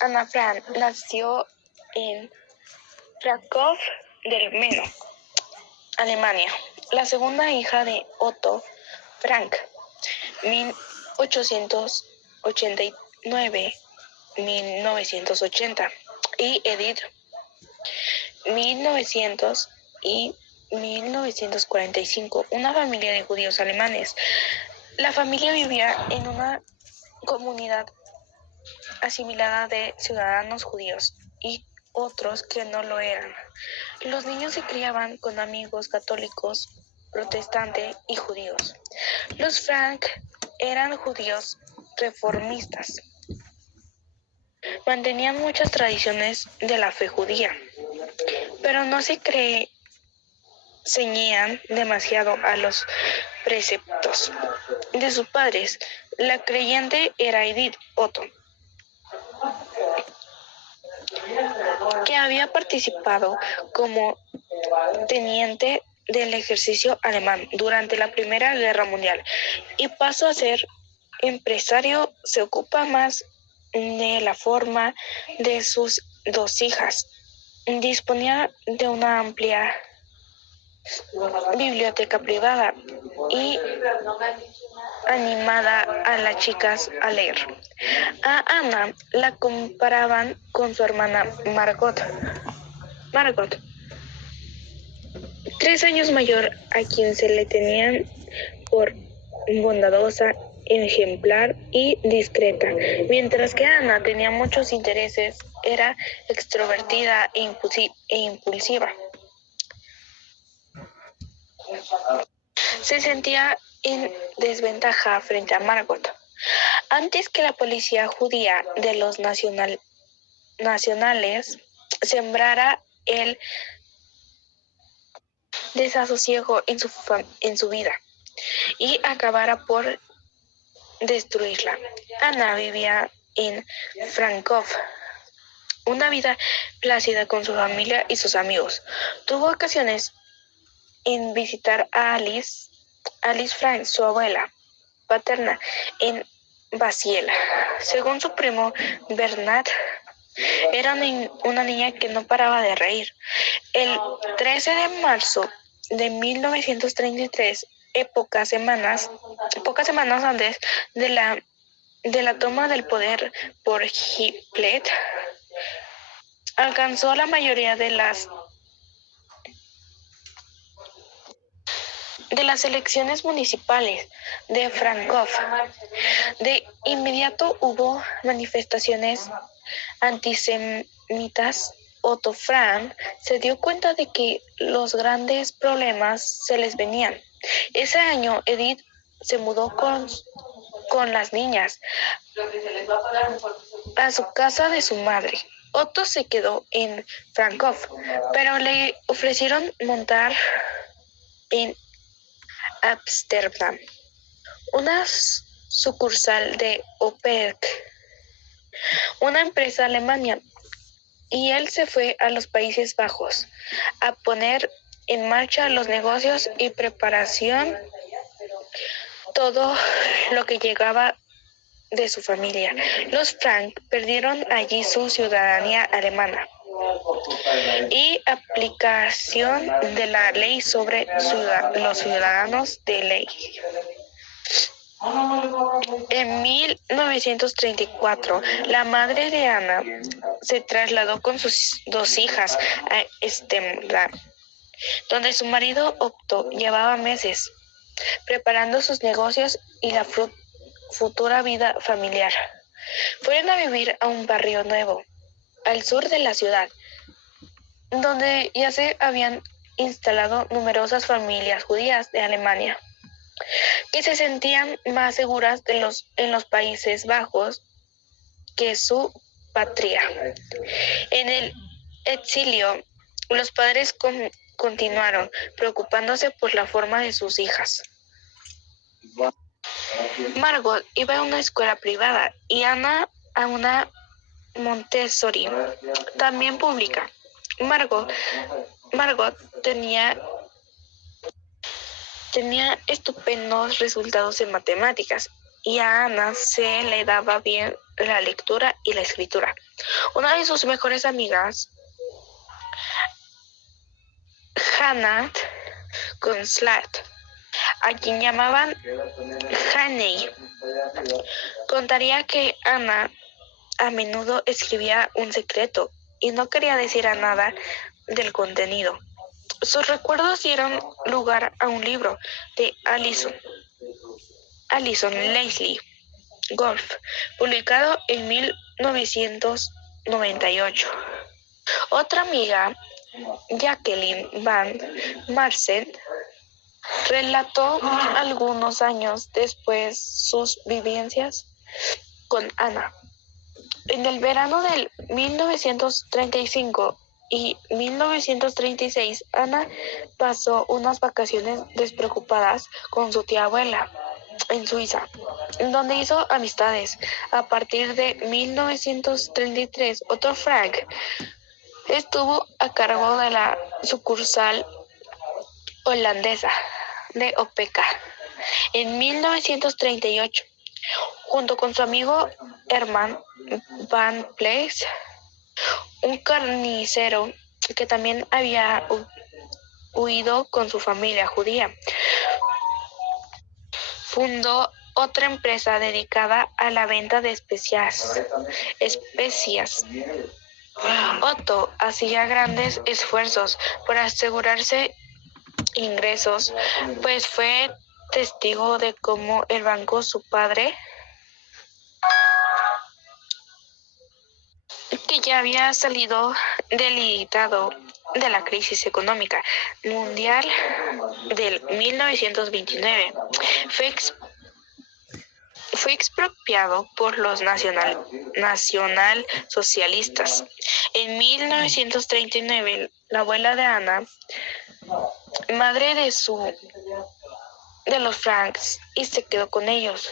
Anna Frank nació en Krakow del Meno, Alemania, la segunda hija de Otto Frank, 1889-1980, y Edith, 1900 y 1945, una familia de judíos alemanes. La familia vivía en una comunidad asimilada de ciudadanos judíos y otros que no lo eran. Los niños se criaban con amigos católicos, protestantes y judíos. Los Frank eran judíos reformistas. Mantenían muchas tradiciones de la fe judía, pero no se ceñían demasiado a los preceptos de sus padres. La creyente era Edith Otto, que había participado como teniente del ejército alemán durante la Primera Guerra Mundial y pasó a ser empresario. Se ocupa más de la forma de sus dos hijas. Disponía de una amplia biblioteca privada y animada a las chicas a leer. A Ana la comparaban con su hermana Margot, 3 años mayor, a quien se le tenían por bondadosa, ejemplar y discreta, mientras que Ana tenía muchos intereses, era extrovertida e impulsiva. Se sentía en desventaja frente a Margot. Antes que la policía judía de los nacionales sembrara el desasosiego en su vida y acabara por destruirla. Ana vivía en Frankfurt, una vida plácida con su familia y sus amigos. Tuvo ocasiones en visitar a Alice Frank, su abuela paterna, en Basilea. Según su primo Bernard, era una niña que no paraba de reír. El 13 de marzo de 1933, pocas semanas antes de la toma del poder por Hitler, alcanzó la mayoría de las elecciones municipales de Frankfurt. De inmediato hubo manifestaciones antisemitas. Otto Frank se dio cuenta de que los grandes problemas se les venían. Ese año Edith se mudó con las niñas a su casa de su madre. Otto se quedó en Frankfurt, pero le ofrecieron montar en Ámsterdam una sucursal de Opel, una empresa alemana, y él se fue a los Países Bajos a poner en marcha los negocios y preparación todo lo que llegaba de su familia. Los Frank perdieron allí su ciudadanía alemana y aplicación de la ley sobre los ciudadanos de ley. En 1934, la madre de Ana se trasladó con sus 2 hijas a Ámsterdam, donde su marido Otto llevaba meses preparando sus negocios y la futura vida familiar. Fueron a vivir a un barrio nuevo, al sur de la ciudad, donde ya se habían instalado numerosas familias judías de Alemania, que se sentían más seguras en los Países Bajos que su patria. En el exilio, los padres continuaron preocupándose por la forma de sus hijas. Margot iba a una escuela privada y Ana a una Montessori, también pública. Margot tenía estupendos resultados en matemáticas y a Ana se le daba bien la lectura y la escritura. Una de sus mejores amigas, Hannah Gonzalez, a quien llamaban Haney, contaría que Ana a menudo escribía un secreto y no quería decir a nada del contenido. Sus recuerdos dieron lugar a un libro de Alison Leslie Golf, publicado en 1998. Otra amiga, Jacqueline Van Marcel, relató algunos años después sus vivencias con Ana. En el verano del 1935 y 1936, Ana pasó unas vacaciones despreocupadas con su tía abuela en Suiza, donde hizo amistades. A partir de 1933, Otto Frank estuvo a cargo de la sucursal holandesa de Opeka. En 1938, junto con su amigo Herman Van Plees, un carnicero que también había huido con su familia judía, fundó otra empresa dedicada a la venta de especias. Otto hacía grandes esfuerzos por asegurarse ingresos, pues fue testigo de cómo el banco, su padre, que ya había salido debilitado de la crisis económica mundial del 1929, fue expropiado por los nacionalsocialistas. En 1939, la abuela de Ana, madre de los Franks, y se quedó con ellos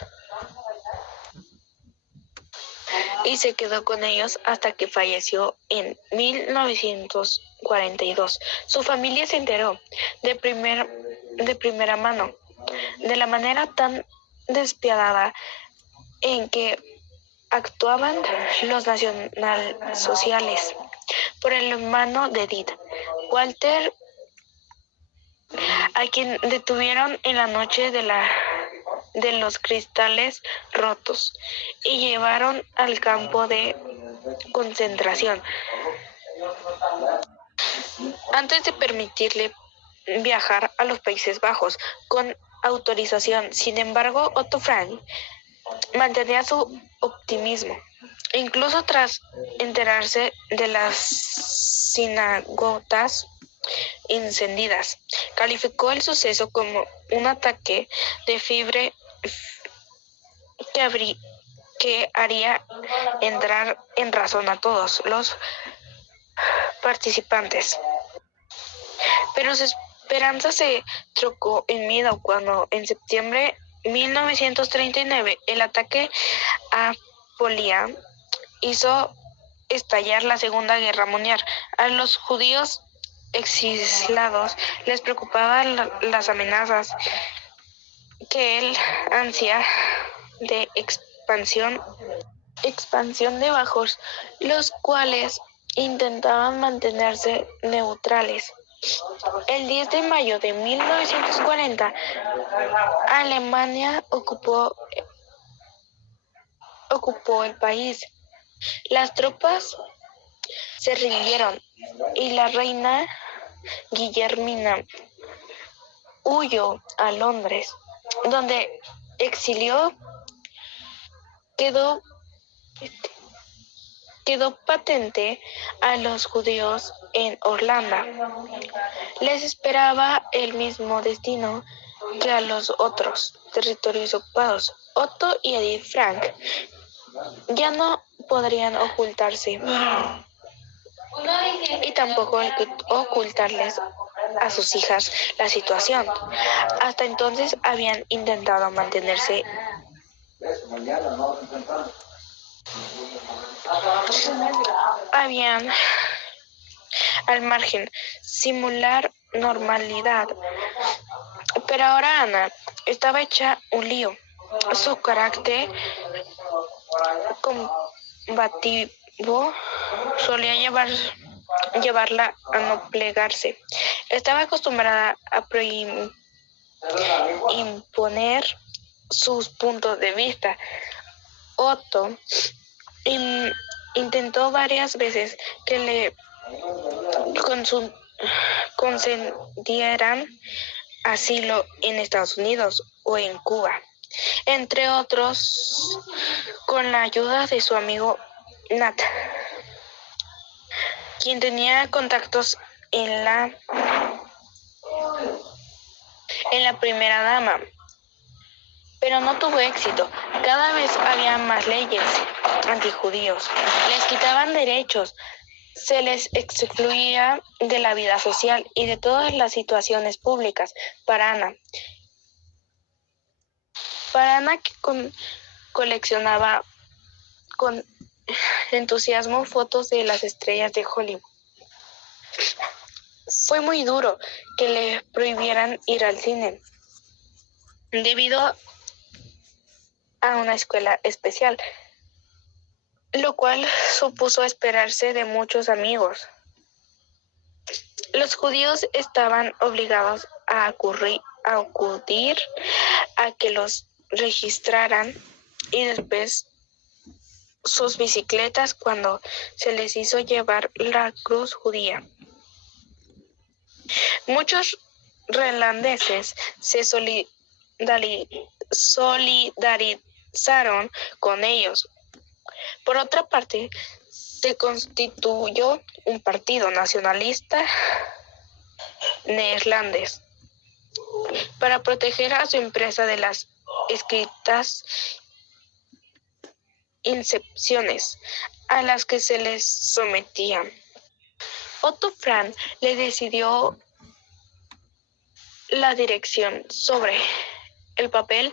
hasta que falleció en 1942. Su familia se enteró de primera mano de la manera tan despiadada en que actuaban los nacionalsociales. Por el hermano de Edith, Walter, a quien detuvieron en la noche de los cristales rotos y llevaron al campo de concentración antes de permitirle viajar a los Países Bajos con autorización. Sin embargo, Otto Frank mantenía su optimismo. Incluso tras enterarse de las sinagogas incendiadas, calificó el suceso como un ataque de fiebre que haría entrar en razón a todos los participantes. Pero su esperanza se trocó en miedo cuando en septiembre de 1939 el ataque a Polia hizo estallar la Segunda Guerra Mundial. A los judíos exiliados les preocupaban las amenazas que el ansia de expansión de bajos, los cuales intentaban mantenerse neutrales. El 10 de mayo de 1940, Alemania ocupó el país. Las tropas se rindieron y la reina Guillermina huyó a Londres, donde exilió. Quedó patente a los judíos en Holanda. Les esperaba el mismo destino que a los otros territorios ocupados. Otto y Edith Frank ya no podrían ocultarse y tampoco ocultarles a sus hijas la situación. Hasta entonces habían intentado mantenerse al margen, simular normalidad. Pero ahora Ana estaba hecha un lío. Su carácter combativo solía llevarla a no plegarse. Estaba acostumbrada a imponer sus puntos de vista. Otto intentó varias veces que le concedieran asilo en Estados Unidos o en Cuba, entre otros, con la ayuda de su amigo Nat, quien tenía contactos en la primera dama, pero no tuvo éxito. Cada vez había más leyes antijudíos, les quitaban derechos, se les excluía de la vida social y de todas las situaciones públicas. Para Ana, que coleccionaba con entusiasmo fotos de las estrellas de Hollywood, fue muy duro que le prohibieran ir al cine debido a una escuela especial, lo cual supuso esperarse de muchos amigos. Los judíos estaban obligados a acudir a que los registraran y después sus bicicletas cuando se les hizo llevar la cruz judía. Muchos irlandeses se solidarizaron con ellos. Por otra parte, se constituyó un partido nacionalista neerlandés para proteger a su empresa de las estrictas incepciones a las que se les sometía. Otto Frank le decidió la dirección sobre el papel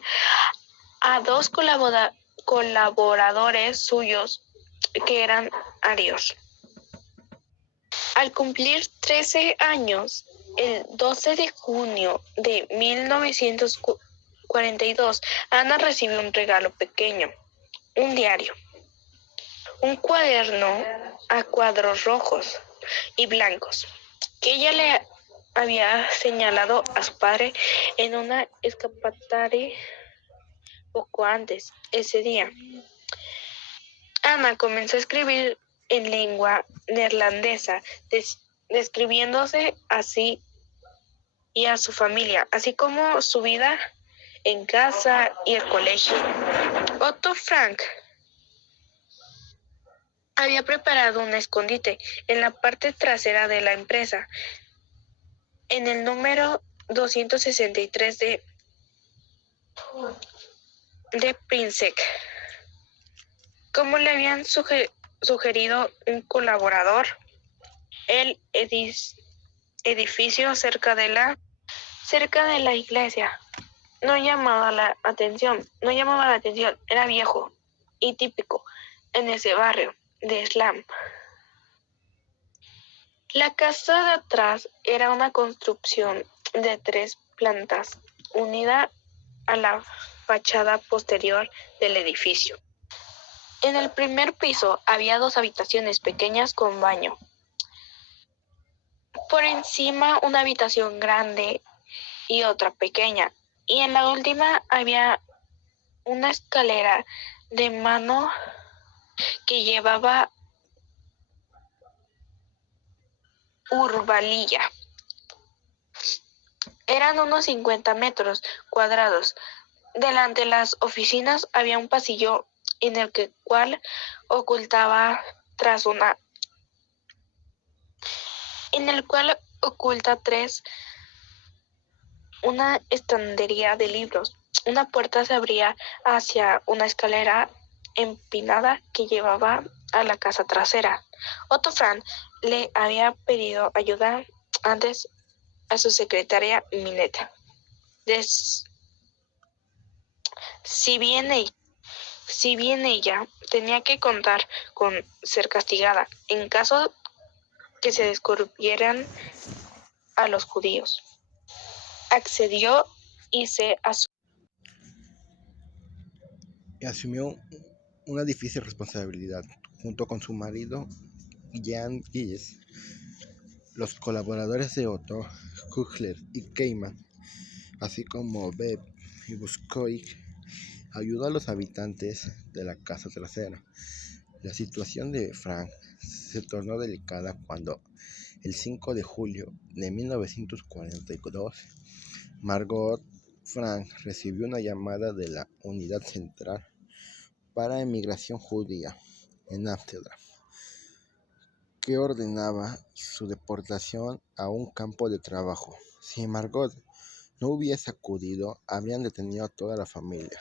a dos colaboradores suyos que eran arios. Al cumplir 13 años, el 12 de junio de 1942, Ana recibió un regalo pequeño, un diario, un cuaderno a cuadros rojos y blancos, que ella le había señalado a su padre en una escapatoria poco antes, ese día. Ana comenzó a escribir en lengua neerlandesa, describiéndose así y a su familia, así como su vida en casa y el colegio. Otto Frank había preparado un escondite en la parte trasera de la empresa, en el número 263 de Prinsek, como le habían sugerido un colaborador. El edificio cerca de la iglesia no llamaba la atención, era viejo y típico en ese barrio de Slam. La casa de atrás era una construcción de 3 plantas unida a la fachada posterior del edificio. En el primer piso había 2 habitaciones pequeñas con baño. Por encima una habitación grande y otra pequeña. Y en la última había una escalera de mano que llevaba urbalilla. Eran unos 50 metros cuadrados. Delante de las oficinas había un pasillo en el cual oculta una estantería de libros. Una puerta se abría hacia una escalera empinada que llevaba a la casa trasera. Otto Frank le había pedido ayuda antes a su secretaria Minetta. Si bien ella tenía que contar con ser castigada en caso que se descubrieran a los judíos, accedió y asumió una difícil responsabilidad. Junto con su marido, Jan Gies, los colaboradores de Otto, Huchler y Keiman, así como Beb y Buskovic, ayudó a los habitantes de la casa trasera. La situación de Frank se tornó delicada cuando, el 5 de julio de 1942, Margot Frank recibió una llamada de la Unidad Central para Emigración Judía en Ámsterdam, que ordenaba su deportación a un campo de trabajo. Si Margot no hubiese acudido, habrían detenido a toda la familia.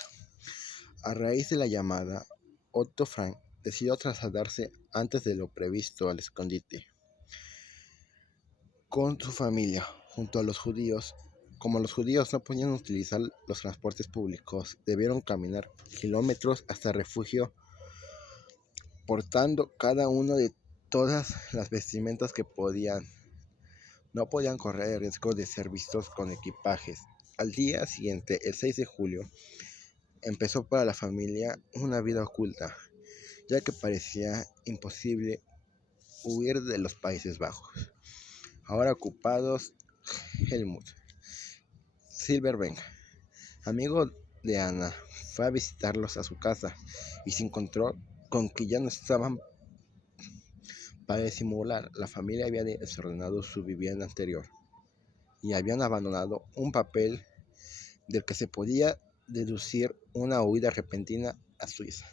A raíz de la llamada, Otto Frank decidió trasladarse antes de lo previsto al escondite con su familia, junto a los judíos. Como los judíos no podían utilizar los transportes públicos, debieron caminar kilómetros hasta el refugio, portando cada uno de todas las vestimentas que podían. No podían correr el riesgo de ser vistos con equipajes. Al día siguiente, el 6 de julio, empezó para la familia una vida oculta, ya que parecía imposible huir de los Países Bajos, ahora ocupados. Helmut Silverberg, amigo de Ana, fue a visitarlos a su casa y se encontró con que ya no estaban. Para disimular, la familia había desordenado su vivienda anterior y habían abandonado un papel del que se podía deducir una huida repentina a Suiza.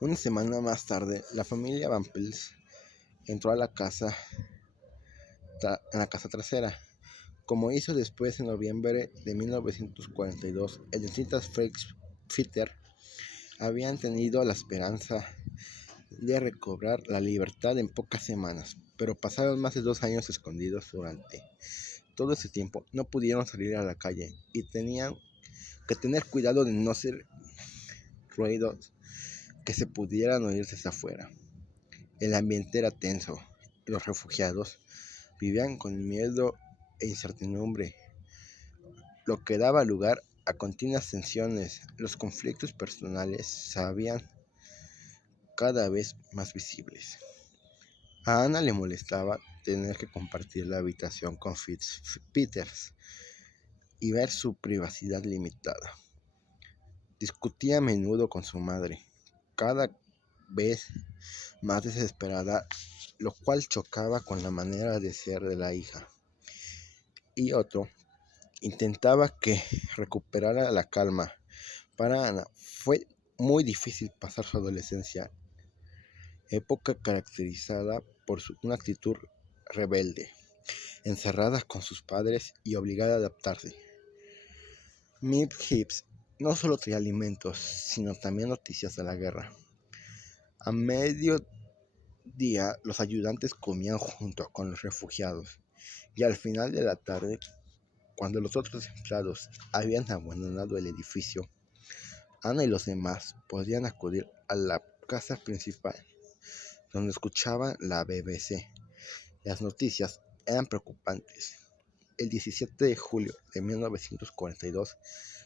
Una semana más tarde, la familia Van Pels entró a la casa en la casa trasera, como hizo después en noviembre de 1942. El dentista Fritz Fitter habían tenido la esperanza de recobrar la libertad en pocas semanas, pero pasaron más de 2 años escondidos. Durante todo ese tiempo no pudieron salir a la calle y tenían que tener cuidado de no hacer ruidos que se pudieran oír desde afuera. El ambiente era tenso. Los refugiados vivían con miedo e incertidumbre, lo que daba lugar a continuas tensiones. Los conflictos personales se habían cada vez más visibles. A Ana le molestaba tener que compartir la habitación con Peters y ver su privacidad limitada. Discutía a menudo con su madre, cada vez más desesperada, lo cual chocaba con la manera de ser de la hija. Y Otto intentaba que recuperara la calma. Para Ana fue muy difícil pasar su adolescencia, época caracterizada por una actitud rebelde, encerrada con sus padres y obligada a adaptarse. Mip Hips no solo traía alimentos, sino también noticias de la guerra. A mediodía, los ayudantes comían junto con los refugiados, y al final de la tarde, cuando los otros empleados habían abandonado el edificio, Ana y los demás podían acudir a la casa principal, donde escuchaban la BBC. Las noticias eran preocupantes. El 17 de julio de 1942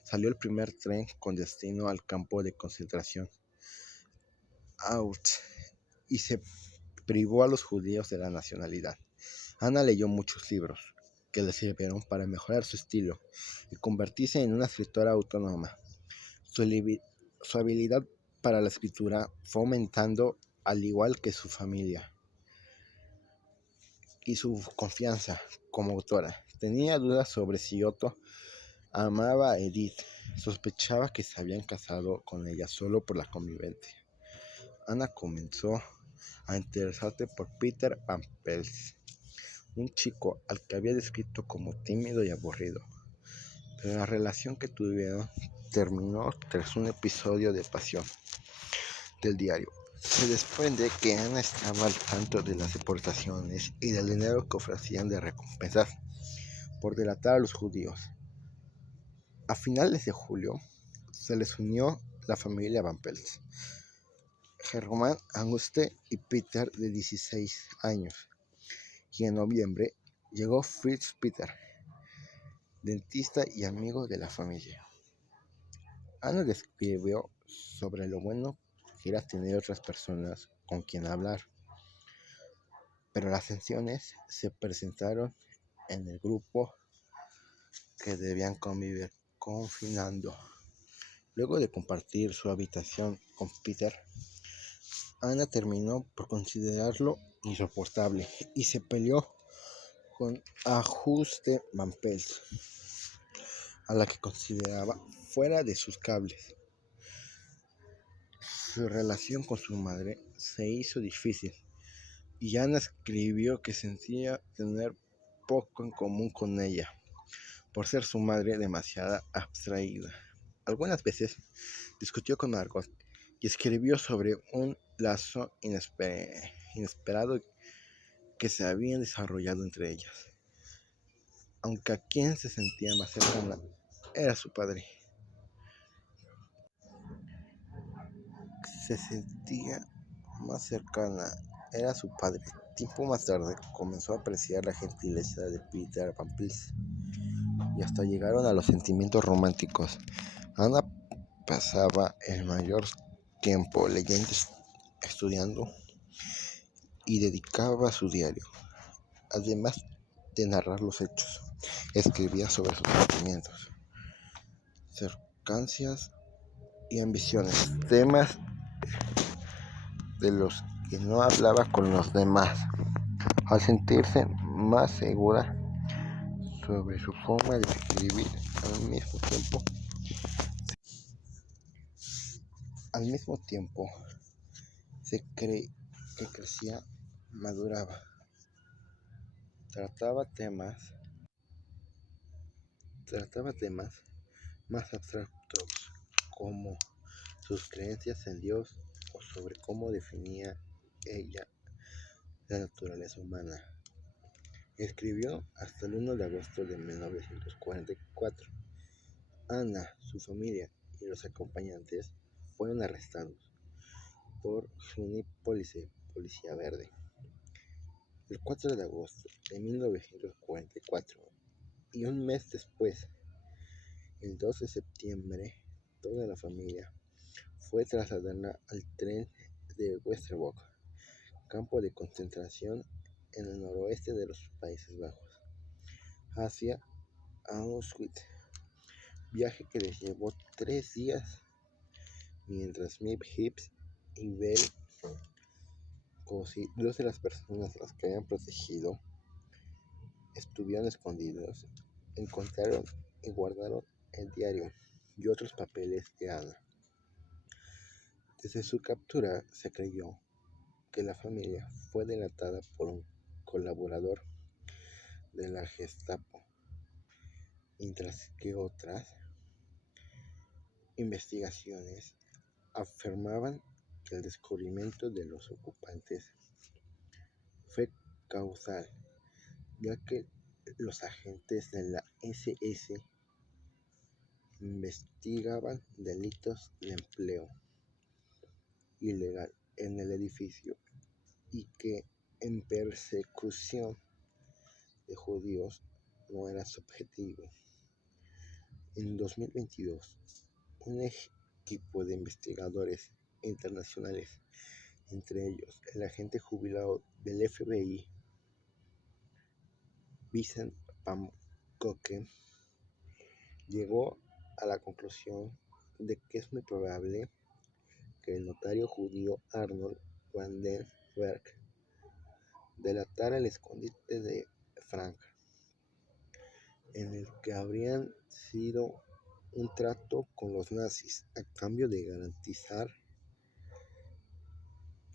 salió el primer tren con destino al campo de concentración Auschwitz y se privó a los judíos de la nacionalidad. Ana leyó muchos libros que le sirvieron para mejorar su estilo y convertirse en una escritora autónoma. Su habilidad para la escritura fue aumentando, al igual que su familia y su confianza como autora. Tenía dudas sobre si Otto amaba a Edith. Sospechaba que se habían casado con ella solo por la convivencia. Ana comenzó a interesarse por Peter Van Pels, un chico al que había descrito como tímido y aburrido. Pero la relación que tuvieron terminó tras un episodio de pasión. Del diario se desprende que Ana estaba al tanto de las deportaciones y del dinero que ofrecían de recompensas por delatar a los judíos. A finales de julio se les unió la familia Van Pels, Germán, Auguste y Peter, de 16 años, y en noviembre llegó Fritz Peter, dentista y amigo de la familia. Ana describió sobre lo bueno que era tener otras personas con quien hablar, pero las tensiones se presentaron en el grupo que debían convivir confinando. Luego de compartir su habitación con Peter, Anna terminó por considerarlo insoportable y se peleó con Auguste Van Pels, a la que consideraba fuera de sus cables. Su relación con su madre se hizo difícil y Anna escribió que sentía tener poco en común con ella, por ser su madre demasiado abstraída. Algunas veces discutió con Margot y escribió sobre un lazo inesperado que se había desarrollado entre ellas, aunque a quien se sentía más cercana era su padre. Se sentía más cercana era su padre. Tiempo más tarde comenzó a apreciar la gentileza de Peter Van Pels y hasta llegaron a los sentimientos románticos. Ana pasaba el mayor tiempo leyendo, estudiando y dedicaba su diario, además de narrar los hechos. Escribía sobre sus sentimientos, cercancias y ambiciones, temas de los que no hablaba con los demás. Al sentirse más segura sobre su forma de escribir, al mismo tiempo se cree que crecía, maduraba, trataba temas más abstractos como sus creencias en Dios o sobre cómo definía ella la naturaleza humana. Escribió hasta el 1 de agosto de 1944. Ana, su familia y los acompañantes fueron arrestados por Sunny Police, Policía Verde, el 4 de agosto de 1944, y un mes después, el 2 de septiembre, toda la familia fue trasladada al tren de Westerbork, campo de concentración en el noroeste de los Países Bajos, hacia Auschwitz, viaje que les llevó 3 días, mientras Miep Hips y Bell Cosi, dos de las personas a las que habían protegido, estuvieron escondidos, encontraron y guardaron el diario y otros papeles de Ana. Desde su captura se creyó que la familia fue delatada por un colaborador de la Gestapo, mientras que otras investigaciones afirmaban que el descubrimiento de los ocupantes fue causal, ya que los agentes de la SS investigaban delitos de empleo ilegal en el edificio y que en persecución de judíos no era su objetivo. En 2022, un equipo de investigadores internacionales, entre ellos el agente jubilado del FBI, Vincent Van Gogh, llegó a la conclusión de que es muy probable que el notario judío Arnold van den Berg delatara el escondite de Frank, en el que habrían sido un trato con los nazis a cambio de garantizar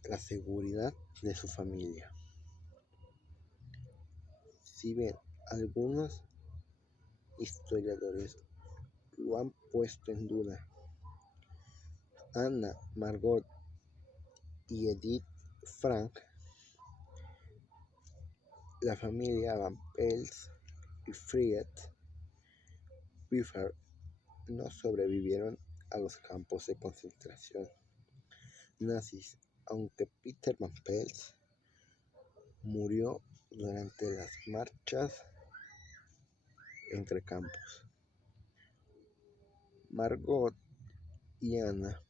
la seguridad de su familia. Si bien algunos historiadores lo han puesto en duda, Anna, Margot y Edith Frank, la familia Van Pels y Fried Pfeffer no sobrevivieron a los campos de concentración nazis, aunque Peter Van Pels murió durante las marchas entre campos. Margot y Anna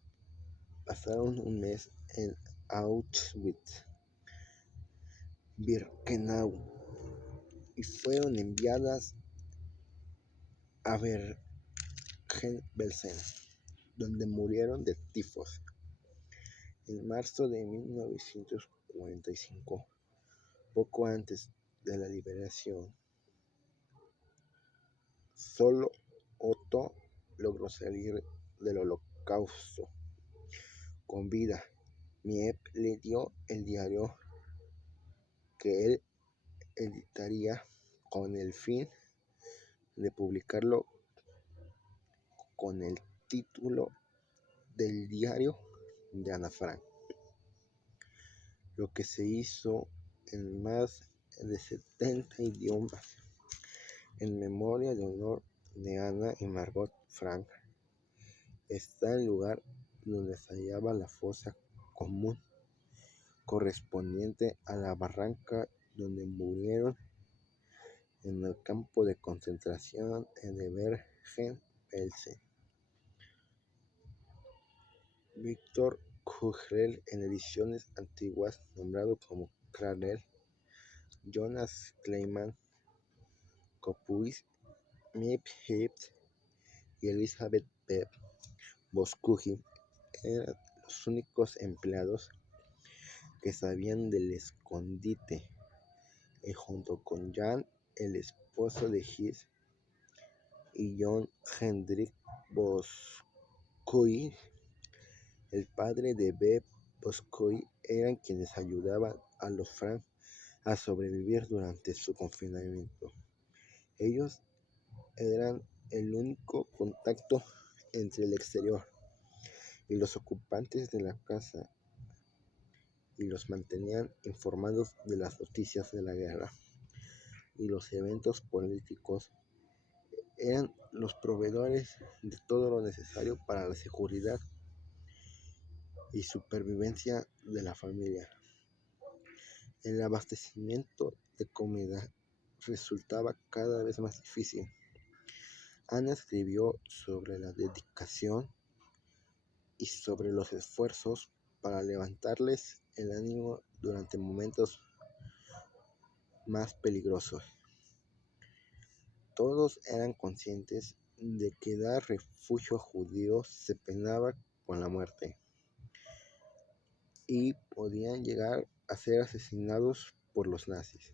pasaron un mes en Auschwitz-Birkenau y fueron enviadas a Bergen-Belsen, donde murieron de tifus. En marzo de 1945, poco antes de la liberación, solo Otto logró salir del Holocausto con vida. Miep le dio el diario que él editaría con el fin de publicarlo con el título del diario de Ana Frank, lo que se hizo en más de 70 idiomas en memoria de honor de Ana y Margot Frank. Está el lugar donde se hallaba la fosa común correspondiente a la barranca donde murieron en el campo de concentración de Bergen-Belsen. Víctor Kugel, en ediciones antiguas nombrado como Klarel, Jonas Kleiman, Kopuis, Miep Heath y Elizabeth Bepp Boscuji eran los únicos empleados que sabían del escondite, y junto con Jan, el esposo de Heath, y John Hendrik Boscuji, el padre de Bepp Boscuji, eran quienes ayudaban a los Frank a sobrevivir durante su confinamiento. Ellos eran el único contacto entre el exterior y los ocupantes de la casa, y los mantenían informados de las noticias de la guerra y los eventos políticos. Eran los proveedores de todo lo necesario para la seguridad y supervivencia de la familia. El abastecimiento de comida resultaba cada vez más difícil. Ana escribió sobre la dedicación y sobre los esfuerzos para levantarles el ánimo durante momentos más peligrosos. Todos eran conscientes de que dar refugio a judíos se penaba con la muerte y podían llegar a ser asesinados por los nazis.